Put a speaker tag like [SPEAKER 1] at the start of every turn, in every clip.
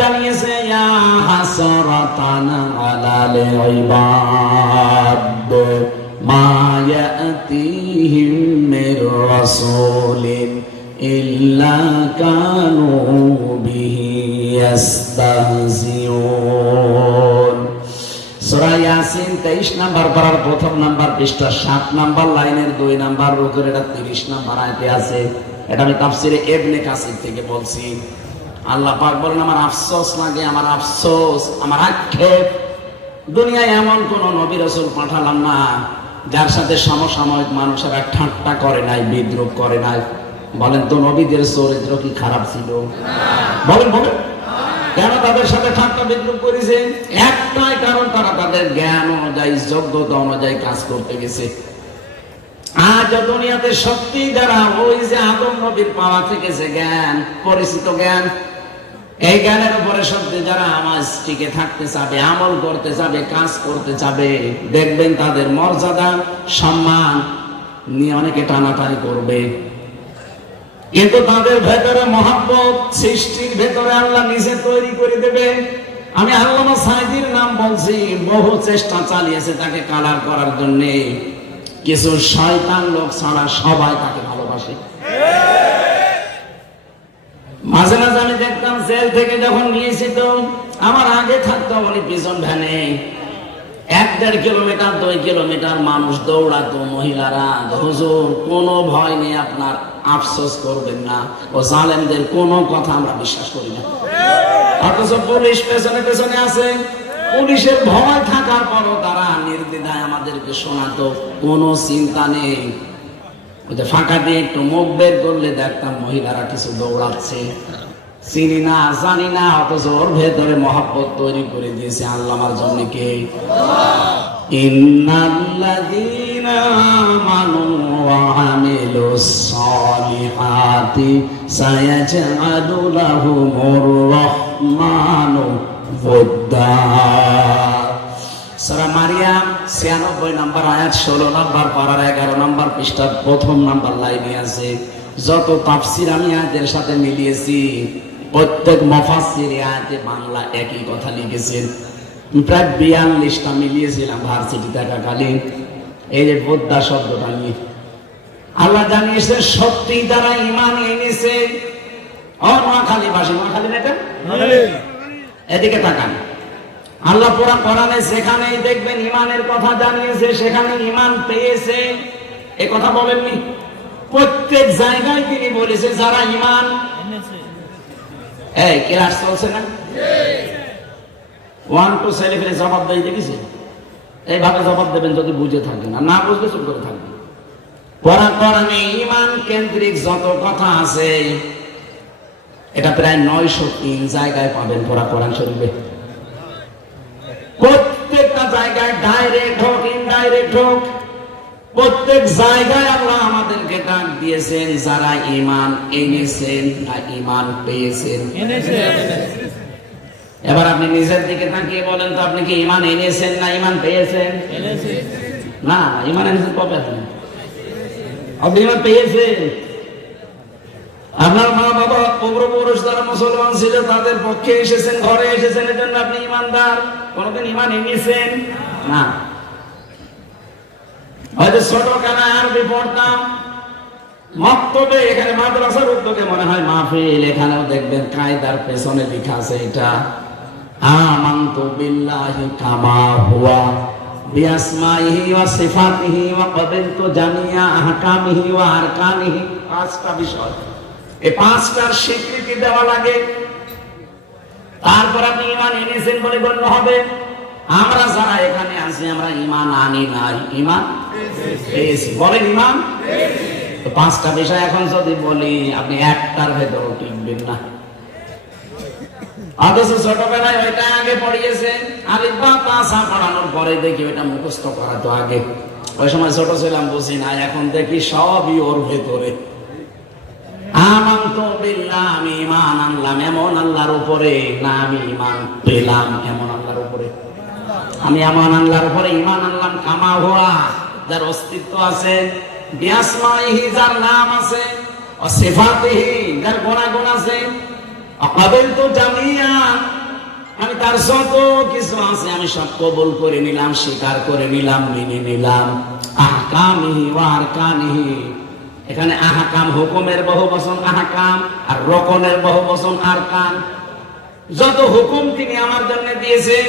[SPEAKER 1] জানিয়েছে, ইয়া হাসরাতান ইবাদ, মা মির রাসূলিন ইল্লা কানু বিহি ইস্তাহজিউন সূরা ইয়াসিন 23 নাম্বার পারার প্রথম নাম্বার পৃষ্ঠা 7 নাম্বার লাইনের 2 নাম্বার রুকুর, এটা 30 নাম্বার আয়াতে আছে। এটা আমি তাফসিরে ইবনে কাসির থেকে বলছি। আল্লাহ পাক বলেন, আমার আফসোস লাগে, আমার আফসোস, আমার আক্ষেপ। দুনিয়ায় এমন কোন নবী রাসূল পাঠালাম না, যার সাথে সমসাময়িক মানুষেরা ঠাট্টা করে নাই, বিদ্রুপ করে নাই। বলেন, তো নবীদের চরিত্র কি খারাপ ছিল? বলেন বলেন। কেন তাদের সাথে ঠাট্টা, বিদ্রুপ করেছে? একটাই কারণ, তারা তাদের জ্ঞান অনুযায়ী, যোগ্যতা অনুযায়ী কাজ করতে গেছে। আজ দুনিয়াতে সত্যি যারা ওই যে আদম নবীর পাওয়া থেকে যে জ্ঞান, পরিচিত জ্ঞান এই জ্ঞানের উপরে সত্যি যারা আমাজ টিকে থাকতে চাবে, আমল করতে চাবে, কাজ করতে চাবে, দেখবেন তাদের মর্যাদা, সম্মান নিয়ে অনেকে টানাটানি করবে। কিন্তু তাদের ভেতরে মহাব্বত সৃষ্টির ভেতরে আল্লাহ নিজে তৈরি করে দেবে। আমি আল্লামা সাইদির নাম বলছি, বহু চেষ্টা চালিয়েছে তাকে কালার করার জন্য। কিছু শয়তান লোক ছাড়া সবাই তাকে ভালোবাসে। মাঝে মাঝে আমি দেখতাম জেল থেকে যখন নিয়েছি তো আমার আগে থাকতো উনি পিছন ভ্যানে এক দেড় কিলোমিটার, দুই কিলোমিটার মানুষ দৌড়াতো, মহিলারা, হুজুর, কোনো ভয় নেই আপনার, আফসোস করবেন না। ও জালেমদের কোনো কথা আমরা বিশ্বাস করি না। অথচ পুলিশ পেছনে পেছনে আছে। পুলিশের ভয় থাকার পরও তারা নির্দ্বিধায় আমাদেরকে শোনাতো, কোনো চিন্তা নেই। যে ফাঁকা দিয়ে একটু মুখ বের করলে দেখতাম মহিলারা কিছু দৌড়াচ্ছে। চিনি না, জানি না, অথচ ওর ভেতরে মহাব্বত তৈরি করে দিয়েছে আল্লাহ আমার জন্য কে? নাম্বার নাম্বার পাড়ার এগারো পৃষ্ঠার প্রথম নাম্বার লাইনে আছে, যত তাফসির আমি আয়াতের সাথে মিলিয়েছি প্রত্যেক মফাসির আয়াতে বাংলা একই কথা লিখেছেন। প্রায় বিয়াল্লিশটা মিলিয়েছিলাম ভার্সিটি থাকাকালীন এই যে বোদ্ধা শব্দটা নিয়ে। আল্লাহ জানিয়েছে সত্যি তারা ইমান এনেছে। নোয়াখালী বাসী নোয়াখালী না এটা? এদিকে তাকান। আল্লাহ পুরা কোরআনে যেখানেই দেখবেন ইমানের কথা জানিয়েছে সেখানে ইমান পেয়েছে। এ কথা বলেননি? প্রত্যেক জায়গায় তিনি বলেছে যারা ইমান এই ক্লাস চলছে না? ওয়ান টু সেলিফের জবাব দেয় দেখেছি এইভাবে জবাব দেবেন যদি বুঝে থাকেন, আর না বুঝলে চুপ করে থাকবেন। পড়া ইমান কেন্দ্রিক যত কথা আছে, এটা প্রায় নয়শো তিন জায়গায় পাবেন পড়া, কোরআন শরীফে। প্রত্যেকটা জায়গায় ডাইরেক্ট হোক ইনডাইরেক্ট হোক প্রত্যেক জায়গায় আল্লাহ আমাদেরকে ডাক দিয়েছেন, যারা ইমান এনেছেন না ইমান পেয়েছেন। এবার আপনি নিজের দিকে তাকিয়ে বলেন তো, আপনি কি ইমান এনেছেন না ইমান পেয়েছেন? না ইমান এনেছেন কবে আপনি? আপনি ইমান পেয়েছেন? আপনার মা বাবা পূর্বপুরুষ যারা মুসলমান ছিল, তাদের পক্ষে এসেছেন, ঘরে এসেছেন এর জন্য আপনি ইমানদার কোনদিন ইমান এনেছেন? না। হয়তো ছোট কানায় আরবি পড়তাম। মক্তবে এখানে মাদ্রাসার উদ্যোগে মনে হয় মাহফিল, এখানেও দেখবেন কায়দার পেছনে লেখা আছে এটা। বিল্লাহি কামা হুয়া ওয়া সিফাতিহি ওয়া আহকামিহি ওয়া আরকানিহি। পাঁচটা বিষয়। এই পাঁচটার স্বীকৃতি দেওয়া লাগে। তারপর আপনি ইমান এনেছেন বলে গণ্য হবে। আমরা যারা এখানে আছি, আমরা ইমান আনি নাই। ইমান পেয়েছি। বলেন ইমান পাঁচটা বিষয় এখন যদি বলি, আপনি একটার ভেতরও টিকবেন না। দেখি সবই ওর ভেতরে। আমি ইমান আনলাম, এমন উপরে না আমি ইমান পেলাম, এমন আল্লাহর উপরে। আমি এমন আল্লাহর উপরে ইমান আনলাম, কামা হওয়া যার অস্তিত্ব আছে। বিয়াসমাইহি যার নাম আছে অসিফাতিহি যার গুণাগুণ আছে। অকাবিল তো জামিয়া তার যত কিছু আছে, আমি সব কবুল করে নিলাম, স্বীকার করে নিলাম, মেনে নিলাম। আহকামিহি ওয়া আরকানিহি। এখানে আহাকাম হুকুমের বহু বচন আহাকাম, আর রকনের বহু বচন আরকান। যত হুকুম তিনি আমার জন্য দিয়েছেন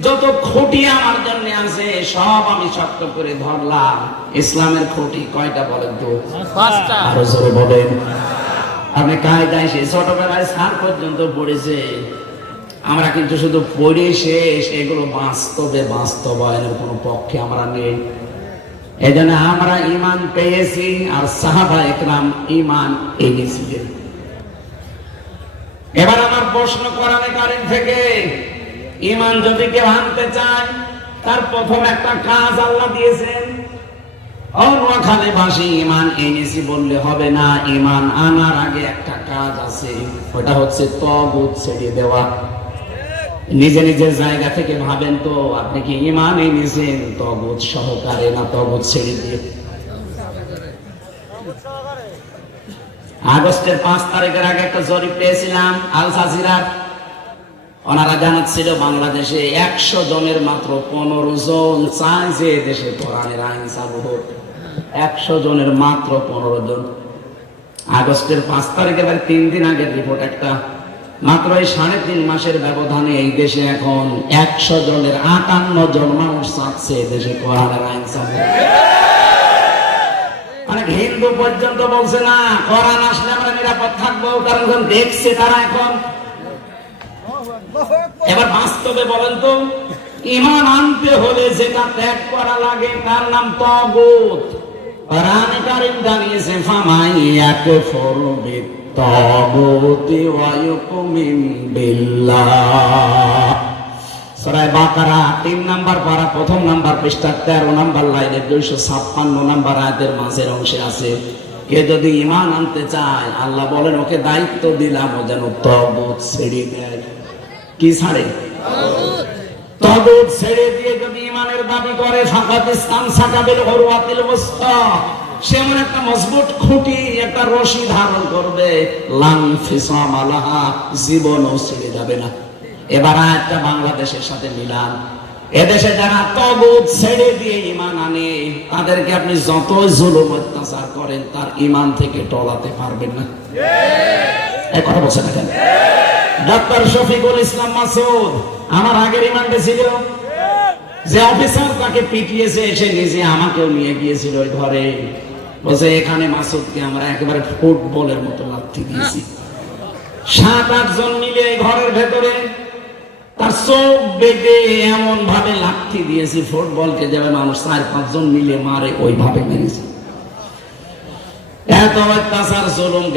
[SPEAKER 1] যত খুঁটি আমার জন্য আছে সব আমি শক্ত করে ধরলাম। ইসলামের খুঁটি কয়টা বলেন তো? আরও জোরে বলেন। আপনি কায়দায় সে ছোটবেলায় সার পর্যন্ত পড়েছে। আমরা কিন্তু শুধু পড়ে শেষ এগুলো বাস্তবে বাস্তবায়নের কোনো পক্ষে আমরা নেই। এই জন্য আমরা ইমান পেয়েছি আর সাহাবা একরাম ইমান এনেছিলেন। এবার আমার প্রশ্ন করানে কারিম থেকে ইমান যদি কেউ আনতে চায়, তার প্রথম একটা কাজ আল্লাহ দিয়েছেন। অন্যখানে বাসি ইমান এনেছি বললে হবে না ইমান আনার আগে একটা কাজ আছে, ওটা হচ্ছে ছেড়ে দেওয়া। নিজে নিজের জায়গা থেকে ভাবেন তো, আপনি কি ইমান এনেছেন? তগুত সহকারে না তগুত ছেড়ে দিয়ে? আগস্টের পাঁচ তারিখের আগে একটা জরিপ পেয়েছিলাম, আল ওনারা জানাচ্ছিল বাংলাদেশে একশো জনের মাত্র পনেরো জন চায় যে দেশে কোরআনের আইন চালু হোক। একশো জনের মাত্র পনেরো জন। আগস্টের পাঁচ তারিখের আগে তিন দিন আগের রিপোর্ট একটা। মাত্র এই সাড়ে তিন মাসের ব্যবধানে এই দেশে এখন একশো জনের আটান্ন জন মানুষ চাচ্ছে দেশে কোরআনের আইন চালু অনেক হিন্দু পর্যন্ত বলছে, না, কোরআন আসলে আমরা নিরাপদ থাকব, কারণ দেখছে তারা এখন এবার বাস্তবে বলেন তো, ইমান আনতে হলে যেটা ত্যাগ করা লাগে, তার নাম তগুত। কারিম জানিয়েছে, ফামাই নাম্বার পারা, প্রথম নাম্বার পৃষ্ঠা নাম্বার দুইশো নাম্বার মাঝের অংশে আছে, কে যদি ইমান আনতে চায়, আল্লাহ বলেন, ওকে দায়িত্ব দিলাম, ও যেন তবুত ছেড়ে দেয়। কি ছাড়ে? তবুত ছেড়ে দিয়ে যদি ইমানের দাবি করে ফাঁকাত ইসলাম সাকাবিল হরওয়াতিল মুস্তা সে এমন একটা মজবুত খুঁটি, একটা রশি ধারণ করবে। লাং ফিসাম আলাহা, জীবনও ছেড়ে যাবে না। এবার একটা বাংলাদেশের সাথে মিলান। এদেশে যারা তগুত ছেড়ে দিয়ে ইমান আনে, তাদেরকে আপনি যত জুলুম অত্যাচার করেন, তার ইমান থেকে টলাতে পারবেন না। এই কথা বলছে না কেন ডক্টর শফিকুল ইসলাম মাসুদ, আমার আগের ইমানটা ছিল? যে অফিসার তাকে পিটিয়েছে, সে নিজে আমাকেও নিয়ে গিয়েছিল ওই ঘরে। বলছে, এখানে মাসুদকে আমরা একেবারে ফুটবলের মতো লাথি দিয়েছি। সাত, আট জন মিলে এই ঘরের ভেতরে তার চোখ বেঁধে এমন ভাবে লাথি দিয়েছি, ফুটবলকে যাবে মানুষ চার পাঁচজন মিলে মারে, ওইভাবে মেরেছে।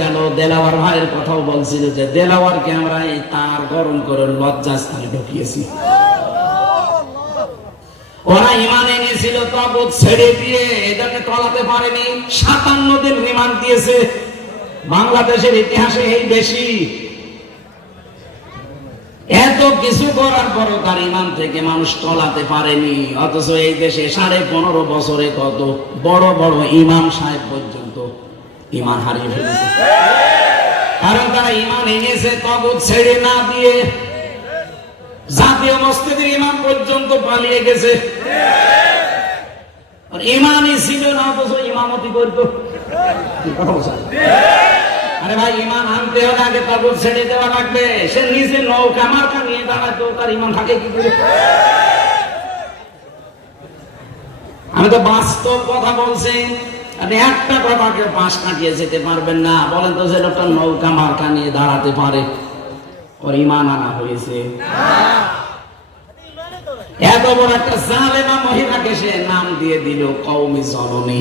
[SPEAKER 1] গেল দেলাওয়ার ভাইয়ের কথাও বলছিল যে আমরা এই তার গরম করে ঢুকিয়েছি ওরা ইমান এনেছিল ছেড়ে দিয়ে টলাতে পারেনি। সাতান্ন দিন দিয়েছে। বাংলাদেশের ইতিহাসে এই বেশি। এত কিছু করার পরও তার ইমান থেকে মানুষ টলাতে পারেনি। অথচ এই দেশে সাড়ে পনেরো বছরে কত বড় বড় ইমাম সাহেব পর্যন্ত ইমান হারিয়ে ফেলেছে। কারণ তারা ইমান এনেছে, তবুত ছেড়ে না দিয়ে জাতীয় মসজিদের ইমাম পর্যন্ত পালিয়ে গেছে। ইমানই ছিল না, অথচ ইমামতি করতো? আরে ভাই, ইমান আনতে আগে ছেড়ে দেওয়া লাগবে। সে নিজে নৌকা মার্কা নিয়ে দাঁড়াতো, তার ইমান থাকে কি করে? আমি তো বাস্তব কথা বলছি। আপনি একটা পাশ কাটিয়ে যেতে পারবেন না। বলেন তো যে লোকটা নৌকা মার্কা নিয়ে দাঁড়াতে পারে। ওর ইমান আনা হয়েছে। এত বড় একটা জালেমা মহিলাকে সে নাম দিয়ে দিল কৌমি জননী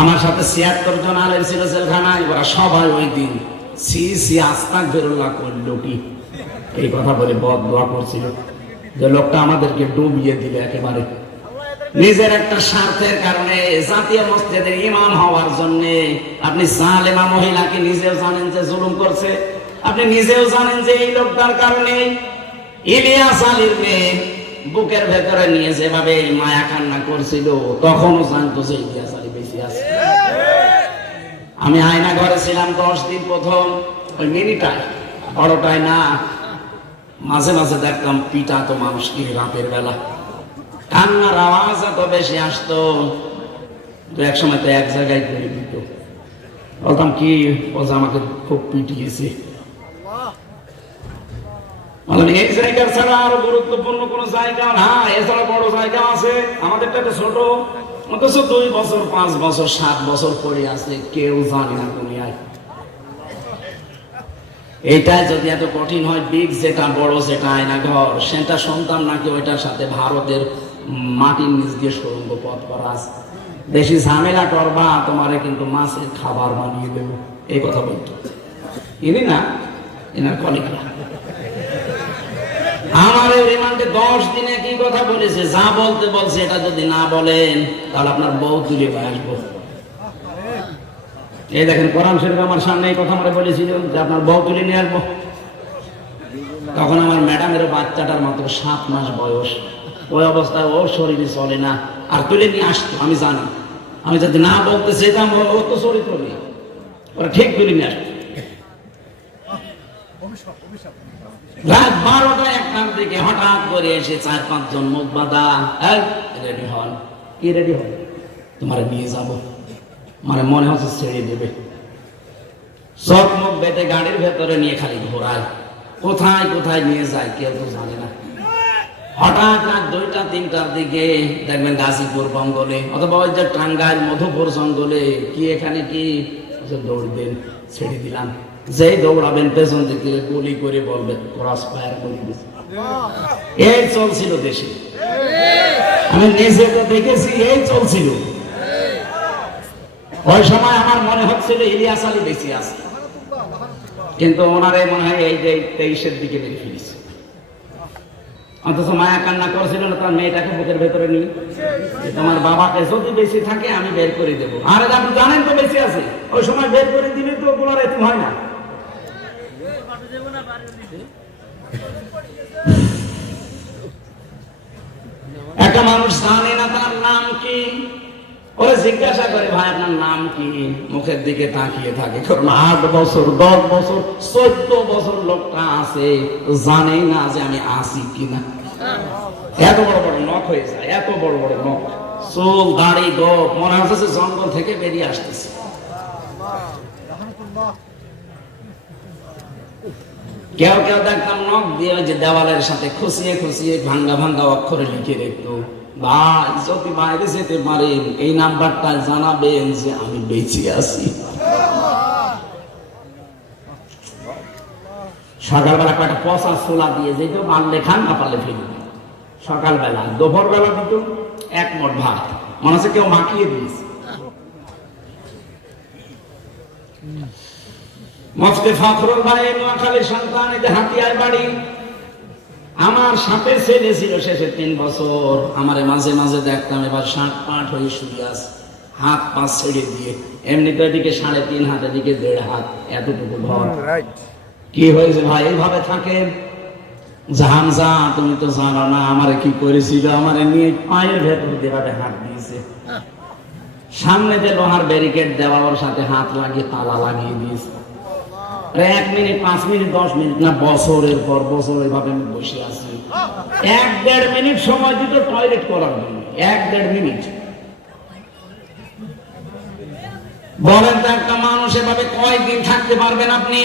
[SPEAKER 1] আমার সাথে ছিয়াত্তর জন আলের ছিল জেলখানায়, ওরা সবাই ওই দিন সি সি আস্তাক বেরোল্লা করল কি? এই কথা বলে বদ করছিল। যে লোকটা আমাদেরকে ডুবিয়ে দিলে একেবারে। নিজের একটা স্বার্থের কারণে জাতীয় মসজিদের ইমাম হওয়ার জন্য আপনি সালেমা মহিলাকে নিজেও জানেন যে জুলুম করছে। আপনি নিজেও জানেন যে এই লোকটার কারণে ইলিয়াস আলীর মেয়ে বুকের ভেতরে নিয়ে যেভাবে মায়া কান্না করছিল, তখনও জানতো যে ইলিয়াস আলী বেশি আছে। আমি আয়না ঘরে ছিলাম দশ দিন প্রথম, ওই মিনিটায়, বড়টায় না, মাঝে মাঝে দেখতাম পিটা তো মানুষকে রাতের বেলা কান্নার আওয়াজ এত বেশি আসতো। তো এক সময় তো এক জায়গায় দিত। বলতাম, কি বলছে আমাকে খুব না এছাড়া বড় অথচ দুই বছর, পাঁচ বছর, সাত বছর পরে আছে। কেউ জানে না এইটা যদি এত কঠিন হয় বিগ যেটা, বড় যেটা আয়না ঘর সেটা সন্তান নাকি ওইটার সাথে ভারতের মাটির নিচ দিয়ে সুরঙ্গ পথ করা বেশি ঝামেলা করবা, তোমারে কিন্তু মাছের খাবার বানিয়ে দেবো। এই কথা বলতো। ইনি না, এনার কলিকা আমার এই রিমান্ডে দশ দিনে কি কথা বলেছে? যা বলতে বলছে, এটা যদি না বলেন, তাহলে আপনার বউ তুলে আসব। এই দেখেন, কোরআন শরীফ আমার সামনে এই কথা আমরা বলেছিল যে আপনার বউ তুলে নিয়ে আসব। তখন আমার ম্যাডামের বাচ্চাটার মাত্র সাত মাস বয়স। ওই অবস্থায় ওর শরীরে চলে না। আর তুলে নিয়ে আসতো, আমি জানি। আমি যদি না বলতে চাইতাম, ও- তো চরিত্র নেই। ওরা ঠিক তুলে নিয়ে আসতো। রাত বারোটা একটার দিকে হঠাৎ করে এসে চার পাঁচজন মুখ বাঁধা রেডি হন? কি রেডি হন তোমার নিয়ে যাব। মানে মনে হচ্ছে ছেড়ে দেবে। সব মুখ বেঁধে গাড়ির ভেতরে নিয়ে খালি ঘোরায়। কোথায় কোথায় নিয়ে যায়, কেউ তো জানে না। হঠাৎ রাত দুইটা তিনটার দিকে দেখবেন গাজীপুর জঙ্গলে অথবা ওই যে টাঙ্গাইল মধুপুর জঙ্গলে কি এখানে কি? বলছে, দৌড় দেন ছেড়ে দিলাম। যেই দৌড়াবেন পেছন দিক গুলি করে বলবে ক্রস ফায়ার করে দিছে। এই চলছিল দেশে। আমি নিজে তো দেখেছি এই চলছিল। ওই সময় আমার মনে হচ্ছিল ইলিয়াস আলী বেশি আছে। কিন্তু ওনারে মনে হয় এই যে তেইশের দিকে মেরে ফেলেছে। অথচ মায়া কান্না করছিল না, তার মেয়েটাকে বুকের ভেতরে নিয়ে। তোমার বাবাকে যদি বেশি থাকে, আমি বের করে দেবো। আরে আপনি জানেন তো বেশি আছে? ওই সময় বের করে দিলে তো বলার এত হয় না। একটা মানুষ জানে না তার নাম কি? ওরে জিজ্ঞাসা করে, ভাই, আপনার নাম কি? মুখের দিকে তাকিয়ে থাকে। কারণ আট বছর, দশ বছর, চোদ্দ বছর লোকটা আছে না যে আমি আসি কিনা। এত বড় বড় নখ হয়ে যায়, এত বড় বড় নখ। চুল দাড়ি গোপ মনে হচ্ছে জঙ্গল থেকে বেরিয়ে আসতেছে। কেউ কেউ দেখতাম নখ দিয়ে যে দেওয়ালের সাথে খুশিয়ে খুশিয়ে ভাঙ্গা ভাঙ্গা অক্ষরে লিখে রেখতো। ভাই, যদি বাইরে যেতে পারেন, এই নাম্বারটা জানাবেন যে আমি বেঁচে আছি। সকালবেলা কয়েকটা পচা ছোলা দিয়ে যেত পারলে খান না পারলে ফেলে দিন। সকালবেলা দুপুর বেলা দিত এক মোট ভাত। মনে হচ্ছে কেউ মাখিয়ে দিয়েছে। মফতে ফখরুল ভাই, নোয়াখালীর সন্তান, এদের হাতিয়ার বাড়ি। আমার সাথে ছেলে ছিল শেষে তিন বছর। আমারে মাঝে মাঝে দেখতাম এবার ষাট পাঁট হয়ে শুয়ে আছে। হাত পা ছেড়ে দিয়ে। এমনিতে এদিকে সাড়ে তিন হাত এদিকে দেড় হাত এতটুকু ঘর। কি হয়েছে ভাই? এইভাবে থাকে জাহানজা তুমি তো জানো না আমারে কি করেছিল? আমারে নিয়ে পায়ের ভেতর দেবাতে হাত দিয়েছে। সামনে যে লোহার ব্যারিকেড দেওয়া ওর সাথে হাত লাগিয়ে তালা লাগিয়ে দিয়েছে। এক মিনিট, পাঁচ মিনিট, দশ মিনিট, না, বছরের পর বছর এভাবে আমি বসে আছি। এক দেড় মিনিট সময় দিত টয়লেট করার জন্য। এক দেড় মিনিট। বলেন তো একটা মানুষ এভাবে কয়দিন থাকতে পারবেন আপনি?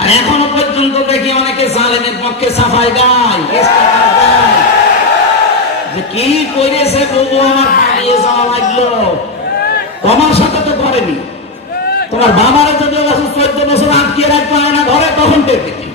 [SPEAKER 1] আর এখনও পর্যন্ত দেখি অনেকে জালেমের পক্ষে সাফাই গায় যে কি করেছে বউ, আমার পালিয়ে যাওয়া লাগল। তোমার সাথে তো করেনি। তোমার বাবারে যদি বছর চোদ্দ এক পায়না ধরে তখন টের পেতি।